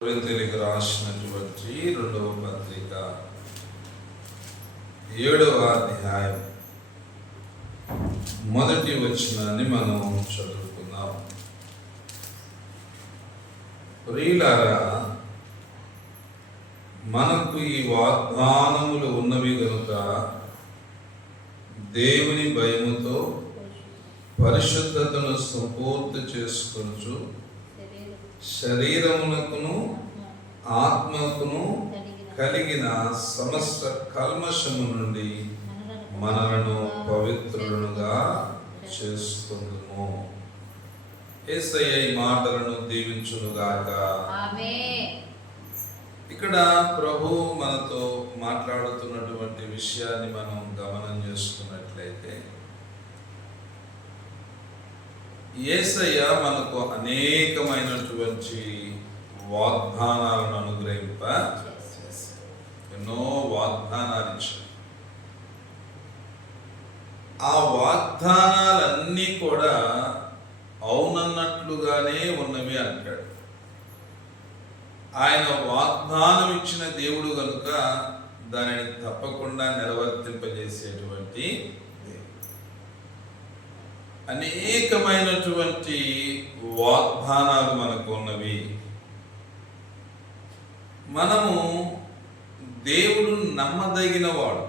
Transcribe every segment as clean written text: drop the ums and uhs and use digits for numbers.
కొరింథీయులకు రాసినటువంటి 2వ పత్రిక 7వ అధ్యాయం మొదటి వచనాన్ని మనం చదువుకుందాం. ప్రియులారా, మనకు ఈ వాగ్దానములు ఉన్నవి కనుక దేవుని భయముతో పరిశుద్ధతను సంపూర్తి చేసుకొనుచు శరీరమునకును ఆత్మకును కలిగిన సమస్త కల్మషము నుండి మనలను పవిత్రులుగా చేసుకుందుము. యేసయ్య ఈ మాటలను దీవించునుగాక. ఇక్కడ ప్రభు మనతో మాట్లాడుతున్నటువంటి విషయాన్ని మనం గమనం చేసుకున్నట్లయితే, యేసయ్య మనకు అనేకమైనటువంటి వాగ్దానాలను అనుగ్రహింప ఎన్నో వాగ్దానాలు ఇచ్చారు. ఆ వాగ్దానాలన్నీ కూడా అవునన్నట్లుగానే ఉన్నవి అంటాడు. ఆయన వాగ్దానం ఇచ్చిన దేవుడు కనుక దానిని తప్పకుండా నెరవేర్తింపజేసేటువంటి అనేకమైనటువంటి వాగ్దానాలు మనకు ఉన్నవి. మనము దేవుడు నమ్మదగినవాడు.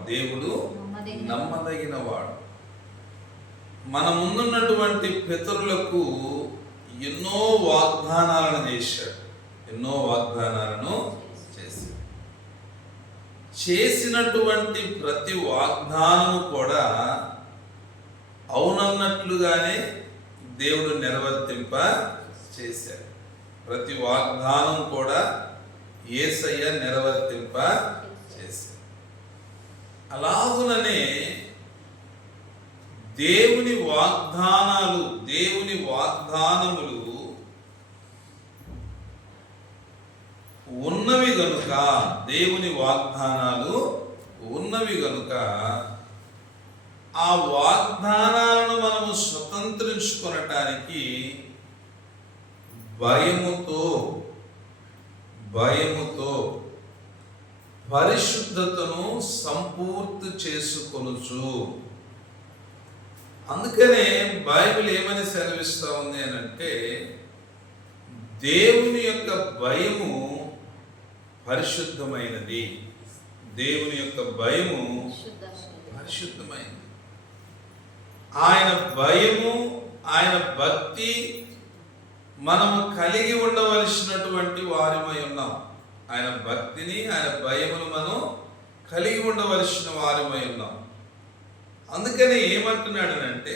మన ముందున్నటువంటి పితరులకు ఎన్నో వాగ్దానాలను చేశాడు. చేసినటువంటి ప్రతి వాగ్దానము కూడా అవునన్నట్లుగానే దేవుడు నెరవేర్తింప చేశాడు. ప్రతి వాగ్దానం కూడా యేసయ్య నెరవేర్తింప చేశాడు. అలాగుననే దేవుని వాగ్దానములు ఉన్నవి గనుక ఆ వాగ్దానాలను మనము స్వతంత్రించుకొనటానికి భయముతో పరిశుద్ధతను సంపూర్తి చేసుకొనుచు. అందుకనే బైబిల్ ఏమని సెలవిస్తా ఉంది అని అంటే, దేవుని యొక్క భయము పరిశుద్ధమైనది. ఆయన భయము, ఆయన భక్తి మనము కలిగి ఉండవలసినటువంటి వారిమై ఉన్నాం. ఆయన భక్తిని, ఆయన భయమును మనం కలిగి ఉండవలసిన వారిమై ఉన్నాం. అందుకని ఏమంటున్నాడనంటే,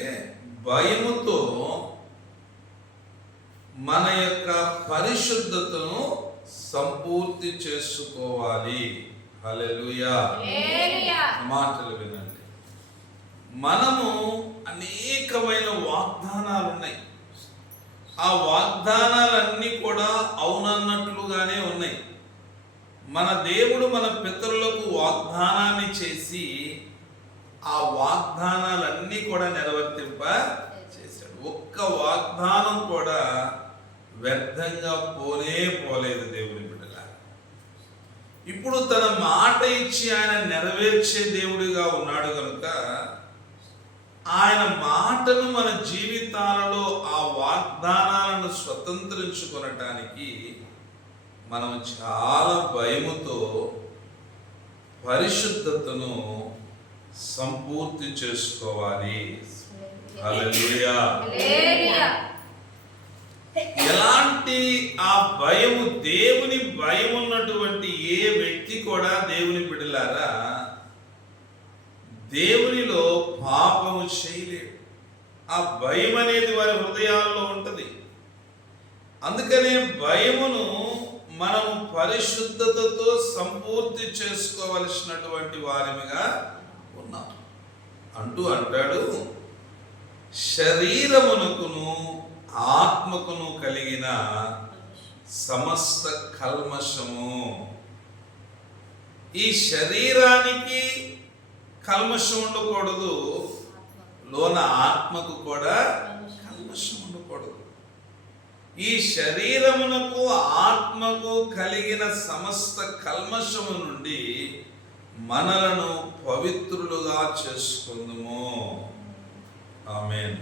భయముతో మన యొక్క పరిశుద్ధతను సంపూర్తి చేసుకోవాలి. హల్లెలూయా. మాటలు వినండి. మనము అనేకమైన వాగ్దానాలు ఉన్నాయి. ఆ వాగ్దానాలన్నీ కూడా అవునన్నట్లుగానే ఉన్నాయి. మన దేవుడు మన పితరులకు వాగ్దానాన్ని చేసి ఆ వాగ్దానాలన్నీ కూడా నెరవేర్తింప చేశాడు. ఒక్క వాగ్దానం కూడా వ్యర్థంగా పోలేదు దేవుని బిడ్డలా. ఇప్పుడు తన మాట ఇచ్చి ఆయన నెరవేర్చే దేవుడిగా ఉన్నాడు కనుక ఆయన మాటను మన జీవితాలలో ఆ వాగ్దానాలను స్వతంత్రించుకొనటానికి మనం చాలా భయముతో పరిశుద్ధతను సంపూర్తి చేసుకోవాలి. హల్లెలూయా. ఎలాంటి ఆ భయము, దేవుని భయం ఉన్నటువంటి ఏ వ్యక్తి కూడా దేవుని బిడ్డలారా దేవునిలో పాపము చేయలేడు. ఆ భయం అనేది వారి హృదయాల్లో ఉంటది. అందుకనే భయమును మనము పరిశుద్ధతతో సంపూర్తి చేసుకోవలసినటువంటి వారిగా ఉన్నాం. అంటాడు, శరీరమునకును ఆత్మకును కలిగిన సమస్త కల్మషము. ఈ శరీరానికి కల్మషం ఉండకూడదు, లోన ఆత్మకు కూడా కల్మషం ఉండకూడదు. ఈ శరీరమునకు ఆత్మకు కలిగిన సమస్త కల్మషము నుండి మనలను పవిత్రులుగా చేసుకుందుము. ఆమేన్.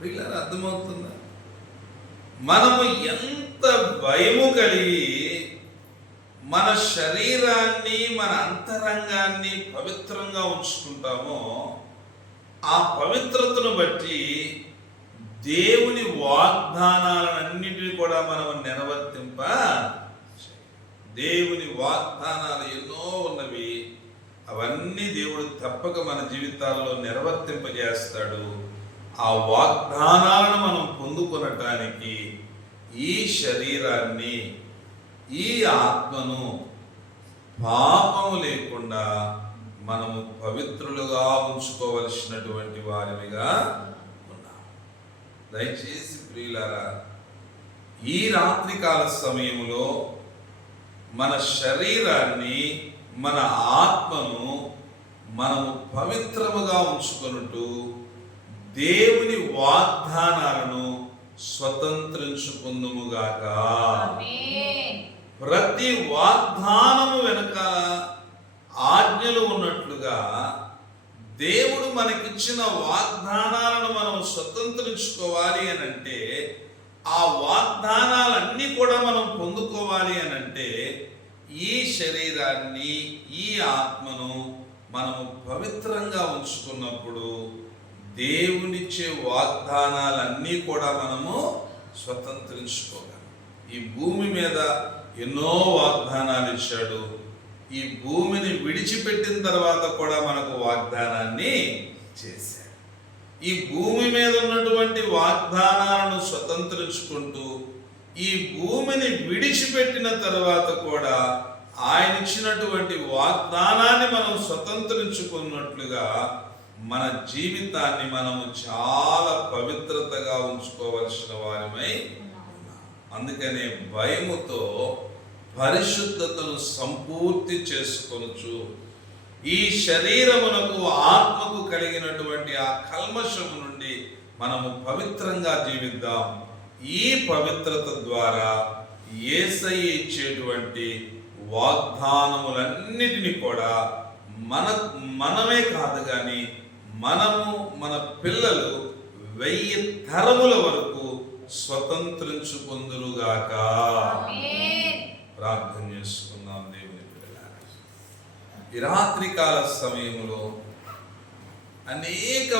వీళ్ళని అర్థమవుతుందా? మనము ఎంత భయము కలిగి మన శరీరాన్ని, మన అంతరంగాన్ని పవిత్రంగా ఉంచుకుంటామో, ఆ పవిత్రతను బట్టి దేవుని వాగ్దానాలన్నింటినీ కూడా మనం నెరవేర్తింప. దేవుని వాగ్దానాలు ఎన్నో ఉన్నవి. అవన్నీ దేవుడు తప్పక మన జీవితాల్లో నెరవేర్తింపజేస్తాడు. ఆ వాగ్దానాలను మనం పొందుకొనటానికి ఈ శరీరాన్ని, ఈ ఆత్మను పాపము లేకుండా మనము పవిత్రులుగా ఉంచుకోవలసినటువంటి వారిగా ఉన్నాం. దయచేసి ప్రియులారా, ఈ రాత్రికాల సమయంలో మన శరీరాన్ని, మన ఆత్మను మనము పవిత్రముగా ఉంచుకొనుటూ దేవుని వాగ్దానాలను స్వతంత్రించుకుందుముగాక. ప్రతి వాగ్దానము వెనుక ఆజ్ఞలు ఉన్నట్లుగా దేవుడు మనకిచ్చిన వాగ్దానాలను మనం స్వతంత్రించుకోవాలి అని అంటే, ఆ వాగ్దానాలన్నీ కూడా మనం పొందుకోవాలి అని అంటే, ఈ శరీరాన్ని, ఈ ఆత్మను మనము పవిత్రంగా ఉంచుకున్నప్పుడు దేవునిచ్చే వాగ్దానాలన్నీ కూడా మనము స్వతంత్రించుకోగలం. ఈ భూమి మీద ఎన్నో వాగ్దానాలు ఇచ్చాడు. ఈ భూమిని విడిచిపెట్టిన తర్వాత కూడా మనకు వాగ్దానాన్ని చేశాడు. ఈ భూమి మీద ఉన్నటువంటి వాగ్దానాలను స్వతంత్రించుకుంటూ, ఈ భూమిని విడిచిపెట్టిన తర్వాత కూడా ఆయన ఇచ్చినటువంటి వాగ్దానాన్ని మనం స్వతంత్రించుకున్నట్లుగా మన జీవితాన్ని మనము చాలా పవిత్రతగా ఉంచుకోవలసిన వారమై ఉన్నాం. అందుకనే భయముతో పరిశుద్ధతను సంపూర్తి చేసుకొనుచు ఈ శరీరమునకు, ఆత్మకు కలిగినటువంటి ఆ కల్మషము నుండి మనము పవిత్రంగా జీవిద్దాం. ఈ పవిత్రత ద్వారా యేసయ్య ఇచ్చేటువంటి వాగ్దానములన్నిటినీ కూడా మనమే కాదు కానీ మనము, మన పిల్లలు 1000 తరముల వరకు స్వతంత్రించుకొందురుగాక. ప్రార్థన చేసుకుందాం. దేవుని పిల్లలారా, ఈ రాత్రికాల సమయంలో అనేక